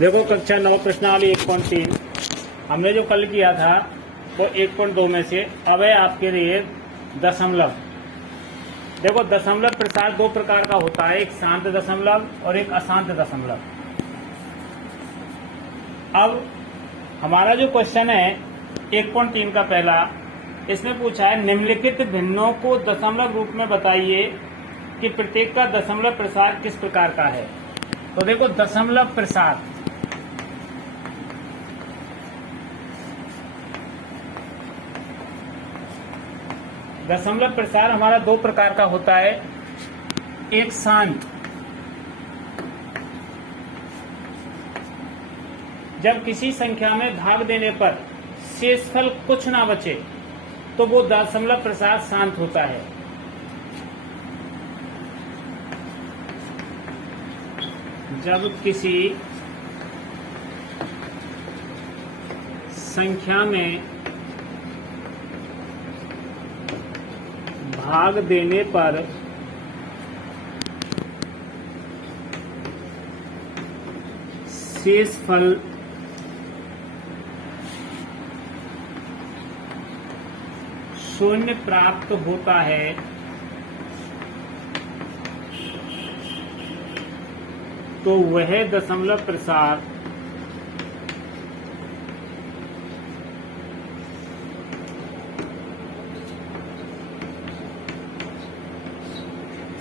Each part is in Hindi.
देखो कक्षा 9 प्रश्नावली 1.3 हमने जो कल किया था वो 1.2 में से अब है आपके लिए दशमलव। देखो दशमलव प्रसार दो प्रकार का होता है, एक शांत दशमलव और एक अशांत दशमलव। अब हमारा जो क्वेश्चन है 1.3 का पहला, इसमें पूछा है निम्नलिखित भिन्नों को दशमलव रूप में बताइए कि प्रत्येक का दशमलव प्रसार किस प्रकार का है। तो देखो दशमलव प्रसार, दशमलव प्रसार हमारा दो प्रकार का होता है, एक शांत, जब किसी संख्या में भाग देने पर शेषफल कुछ ना बचे तो वो दशमलव प्रसार शांत होता है। जब किसी संख्या में भाग देने पर शेषफल शून्य प्राप्त होता है तो वह दशमलव प्रसार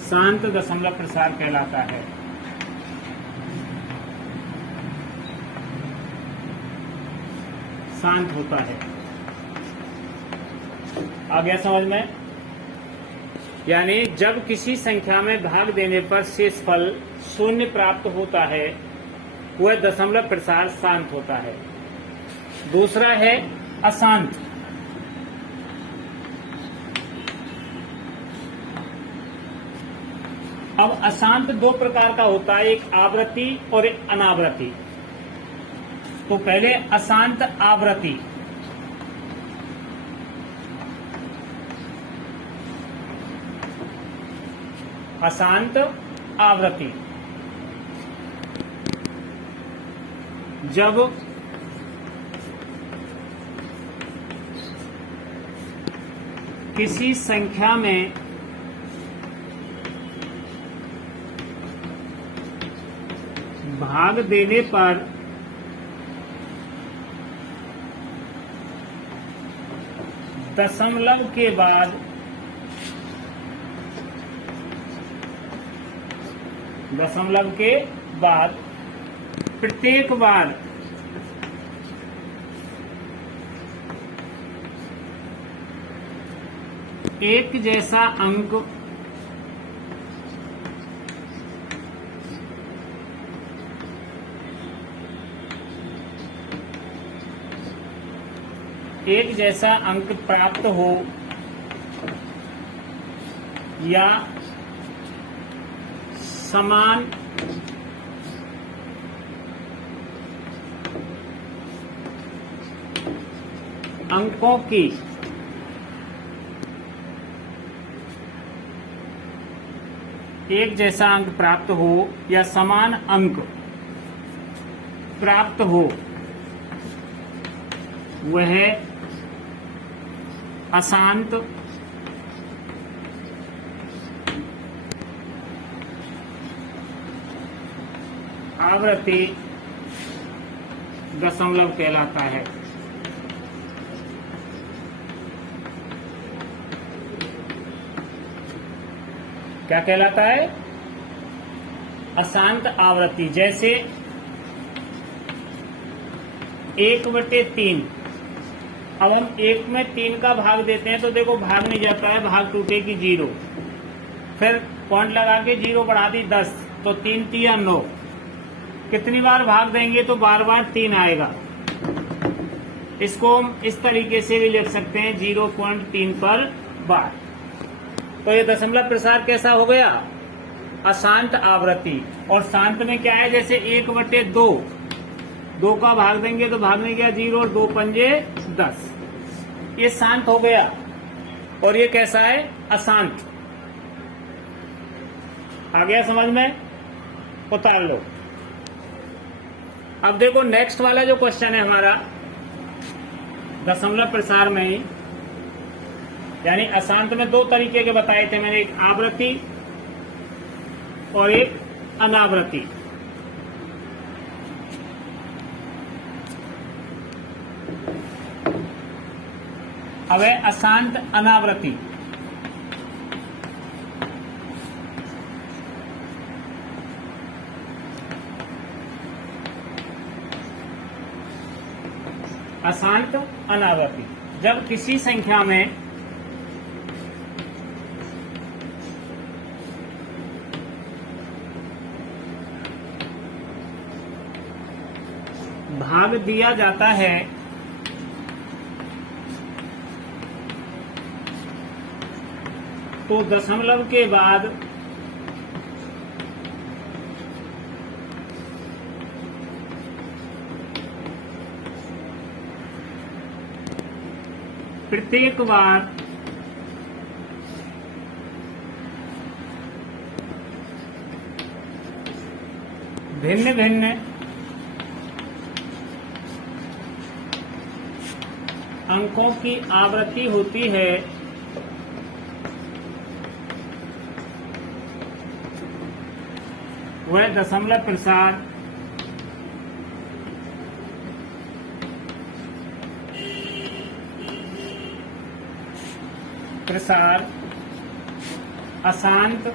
शांत दशमलव प्रसार कहलाता है। शांत होता है। आ गया समझ में? यानी जब किसी संख्या में भाग देने पर शेषफल शून्य प्राप्त होता है वह दशमलव प्रसार शांत होता है। दूसरा है अशांत। अब अशांत दो प्रकार का होता है, एक आवृत्ति और एक अनावृत्ति। तो पहले अशांत आवृत्ति, अशांत आवृत्ति जब किसी संख्या में भाग देने पर दशमलव के बाद प्रत्येक बार एक जैसा अंक प्राप्त हो या समान अंकों की एक जैसा अंक प्राप्त हो या समान अंक प्राप्त हो वह अशांत आवृत्ति दशमलव कहलाता है। क्या कहलाता है? अशांत आवृत्ति। जैसे 1/3, अब हम 1 में 3 का भाग देते हैं तो देखो भाग नहीं जाता है, भाग टूटेगी 0। फिर पॉइंट लगा के 0 बढ़ा दी 10, तो 3 3 9। कितनी बार भाग देंगे तो बार बार 3 आएगा। इसको हम इस तरीके से भी लिख सकते हैं 0.3 पर बार। तो ये दशमलव प्रसार कैसा हो गया? अशांत आवृत्ति। और शांत में क्या है? जैसे 1/2, 2 का भाग देंगे तो भागने गया 0 और 2 पंजे 10, ये शांत हो गया। और ये कैसा है? अशांत। आ गया समझ में? उतार लो। अब देखो नेक्स्ट वाला जो क्वेश्चन है हमारा दशमलव प्रसार में ही, यानी अशांत में दो तरीके के बताए थे मैंने, एक आवृत्ति और एक अनावृत्ति। अब है अशांत अनावृत्ति। अशांत अनावृत्ति, जब किसी संख्या में भाग दिया जाता है तो दशमलव के बाद प्रत्येक बार भिन्न भिन्न अंकों की आवृत्ति होती है वह दशमलव प्रसार अशांत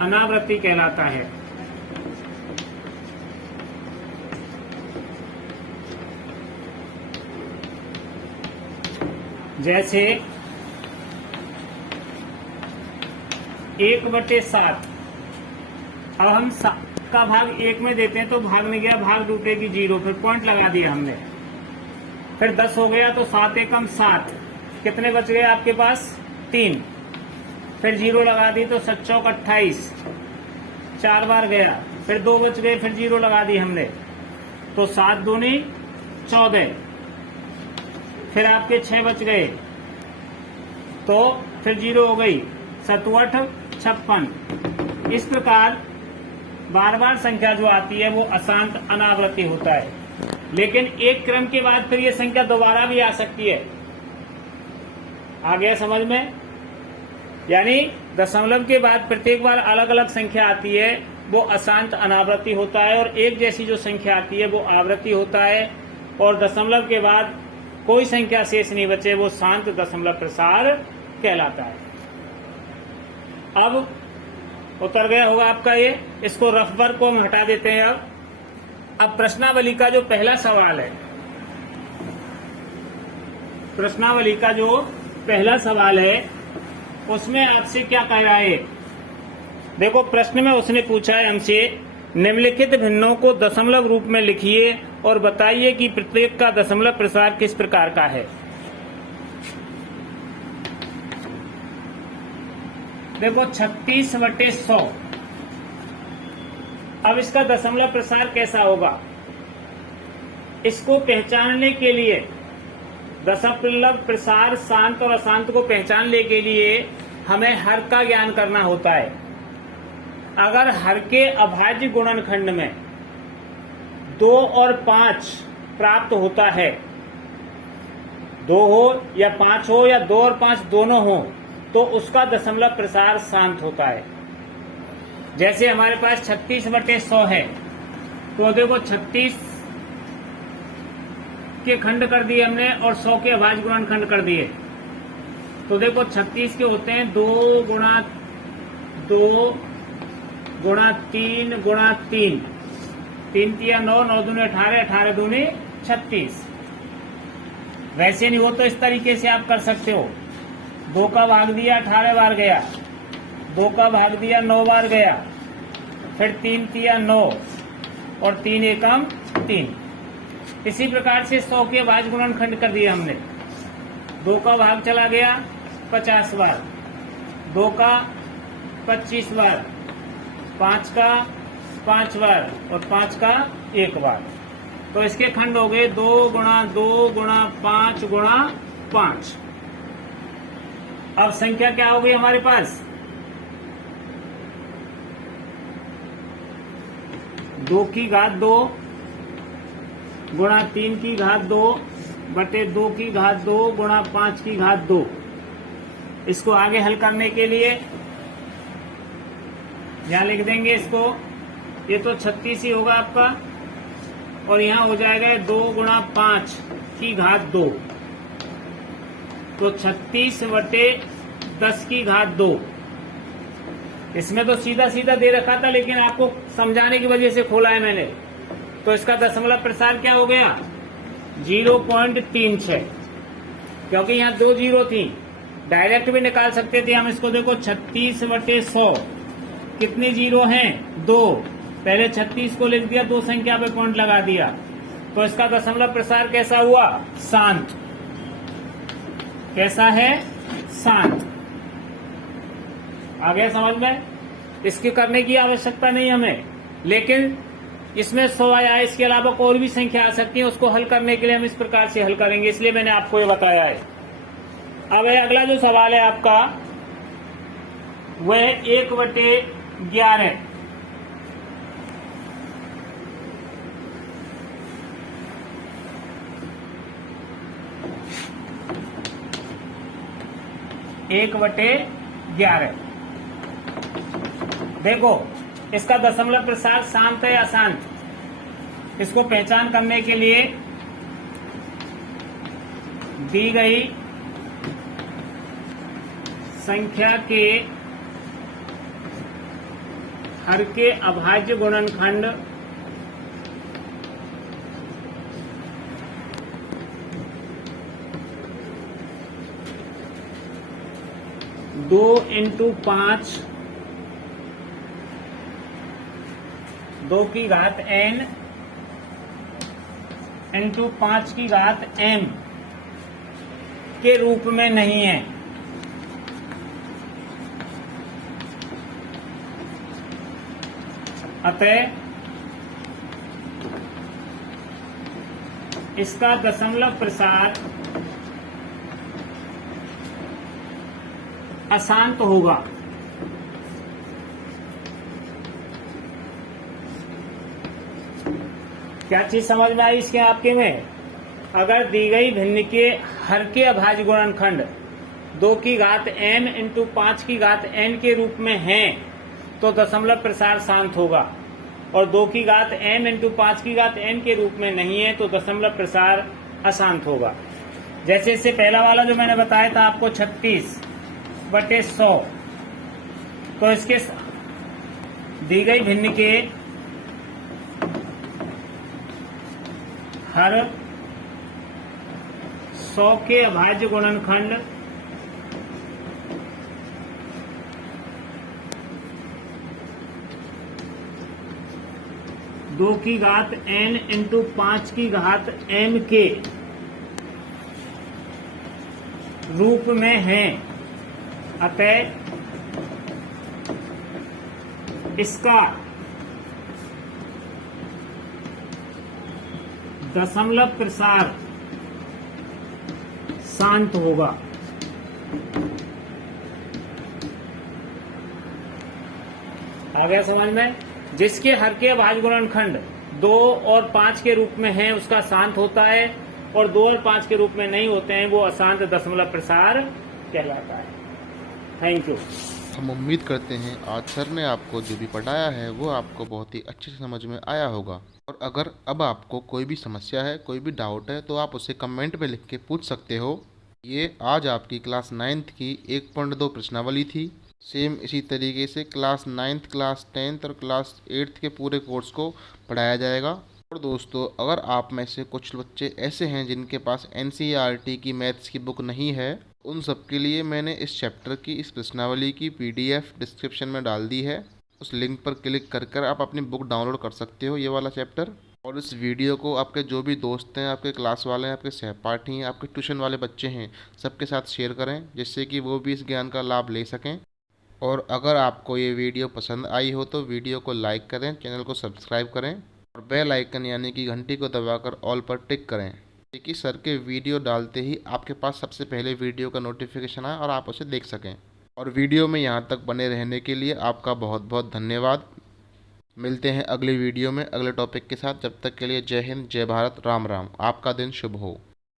अनावृत्ति कहलाता है। जैसे 1/7, अब हम 7 का भाग 1 में देते हैं तो भाग नहीं गया, भाग टूटेगी 0, फिर पॉइंट लगा दिया हमने। फिर 10 हो गया तो 7 एकम 7, कितने बच गए आपके पास 3, फिर 0 लगा दी तो 7 चौक 28, 4 बार गया, फिर 2 बच गए, फिर 0 लगा दी हमने तो 7 दूनी 14, फिर आपके 6 बच गए तो फिर 0 हो गई, 7 8 56। इस प्रकार बार बार संख्या जो आती है वो अशांत अनावृत्ति होता है, लेकिन एक क्रम के बाद फिर ये संख्या दोबारा भी आ सकती है। आ गया समझ में? यानी दशमलव के बाद प्रत्येक बार अलग अलग संख्या आती है वो अशांत अनावृत्ति होता है, और एक जैसी जो संख्या आती है वो आवृत्ति होता है, और दशमलव के बाद कोई संख्या शेष नहीं बचे वो शांत दशमलव प्रसार कहलाता है। अब उतर गया होगा आपका ये, इसको रफ वर्क को हम हटा देते हैं। अब प्रश्नावली का जो पहला सवाल है, प्रश्नावली का जो पहला सवाल है उसमें आपसे क्या कह रहा है? देखो प्रश्न में उसने पूछा है हमसे, निम्नलिखित भिन्नों को दशमलव रूप में लिखिए और बताइए कि प्रत्येक का दशमलव प्रसार किस प्रकार का है। देखो 36/100, अब इसका दशमलव प्रसार कैसा होगा? इसको पहचानने के लिए, दशमलव प्रसार शांत और अशांत को पहचानने के लिए हमें हर का ज्ञान करना होता है। अगर हर के अभाज्य गुणनखंड में 2 और 5 प्राप्त होता है, 2 हो या 5 हो या 2 और 5 दोनों हो, तो उसका दशमलव प्रसार शांत होता है। जैसे हमारे पास 36/100 है, तो देखो 36 के खंड कर दिए हमने और 100 के अभाज्य गुणनखंड कर दिए। तो देखो 36 के होते हैं 2 गुणा 2 गुणा 3 गुणा 3, 3 तिया 9, 9 दूनी 18, 18 दूनी 36। वैसे नहीं हो तो इस तरीके से आप कर सकते हो, 2 का भाग दिया 18 बार गया, 2 का भाग दिया 9 बार गया, फिर 3 तिया 9 और 3 एकम 3। इसी प्रकार से 100 के अभाज्य गुणनखंड कर दिया हमने। 2 का भाग चला गया 50 बार, 2 का 25 बार, 5 का 5 बार और 5 का 1 बार। तो इसके खंड हो गए 2 गुणा 2 गुणा 5 गुणा 5। अब संख्या क्या हो गई हमारे पास? 2 की घात 2 गुणा 3 की घात 2 बटे 2 की घात 2 गुणा 5 की घात 2। इसको आगे हल करने के लिए यहां लिख देंगे इसको, ये तो 36 ही होगा आपका, और यहां हो जाएगा 2 गुणा 5 की घात 2, तो 36 बटे 10 की घात 2। इसमें तो सीधा सीधा दे रखा था, लेकिन आपको समझाने की वजह से खोला है मैंने। तो इसका दशमलव प्रसार क्या हो गया? 0.36, क्योंकि यहाँ 2 जीरो थी। डायरेक्ट भी निकाल सकते थे हम इसको। देखो 36 बटे 100, कितने जीरो हैं? 2। पहले 36 को लिख दिया, 2 संख्या पे पॉइंट लगा दिया, तो इसका दशमलव प्रसार कैसा हुआ? शांत। कैसा है? शांत। आ गया समझ में? इसकी करने की आवश्यकता नहीं हमें, लेकिन इसमें 100 आया है, इसके अलावा और भी संख्या आ सकती है। उसको हल करने के लिए हम इस प्रकार से हल करेंगे, इसलिए मैंने आपको ये बताया है। अब अगला जो सवाल है आपका, वह 1/11। एक बटे 11। देखो इसका दशमलव प्रसार शांत है अशांत, इसको पहचान करने के लिए दी गई संख्या के हर के अभाज्य गुणनखंड दो इंटू 5 2 की घात n इंटू 5 की घात m के रूप में नहीं है। अतः इसका दशमलव प्रसार अशांत होगा। क्या चीज समझ में आई इसके आपके में? अगर दी गई भिन्न के हर के अभाज्य गुणनखंड 2 की घात m इंटू 5 की घात n के रूप में हैं, तो दशमलव प्रसार शांत होगा, और 2 की घात m इंटू 5 की घात n के रूप में नहीं है, तो दशमलव प्रसार अशांत होगा। जैसे इससे पहला वाला जो मैंने बताया था आपको 36 बटे 100, तो इसके दी गई भिन्न के हर 100 के अभाज्य गुणनखंड दो की घात n इंटू 5 की घात m के रूप में है। अतः इसका दशमलव प्रसार शांत होगा। आ गया समझ में? जिसके हर के अभाज्य गुणनखंड 2 और 5 के रूप में है उसका शांत होता है, और 2 और 5 के रूप में नहीं होते हैं वो अशांत दशमलव प्रसार कहलाता है। Thank you. हम उम्मीद करते हैं आज सर ने आपको जो भी पढ़ाया है वो आपको बहुत ही अच्छे से समझ में आया होगा। और अगर अब आपको कोई भी समस्या है, कोई भी डाउट है, तो आप उसे कमेंट में लिख के पूछ सकते हो। ये आज आपकी क्लास 9th की 1.2 प्रश्नावली थी। सेम इसी तरीके से क्लास 9th, क्लास 10th और क्लास 8th के पूरे कोर्स को पढ़ाया जाएगा। और दोस्तों, अगर आप में से कुछ बच्चे ऐसे हैं जिनके पास NCERT की मैथ्स की बुक नहीं है, उन सब के लिए मैंने इस चैप्टर की, इस प्रश्नावली की PDF डिस्क्रिप्शन में डाल दी है। उस लिंक पर क्लिक कर आप अपनी बुक डाउनलोड कर सकते हो, ये वाला चैप्टर। और इस वीडियो को आपके जो भी दोस्त हैं, आपके क्लास वाले हैं, आपके सहपाठी हैं, आपके ट्यूशन वाले बच्चे हैं, सबके साथ शेयर करें, जिससे कि वो भी इस ज्ञान का लाभ ले सकें। और अगर आपको ये वीडियो पसंद आई हो तो वीडियो को लाइक करें, चैनल को सब्सक्राइब करें और बेल आइकन यानी कि घंटी को दबाकर ऑल पर टिक करें, ताकि सर के वीडियो डालते ही आपके पास सबसे पहले वीडियो का नोटिफिकेशन आए और आप उसे देख सकें। और वीडियो में यहाँ तक बने रहने के लिए आपका बहुत बहुत धन्यवाद। मिलते हैं अगली वीडियो में अगले टॉपिक के साथ। जब तक के लिए जय हिंद, जय भारत, राम राम। आपका दिन शुभ हो।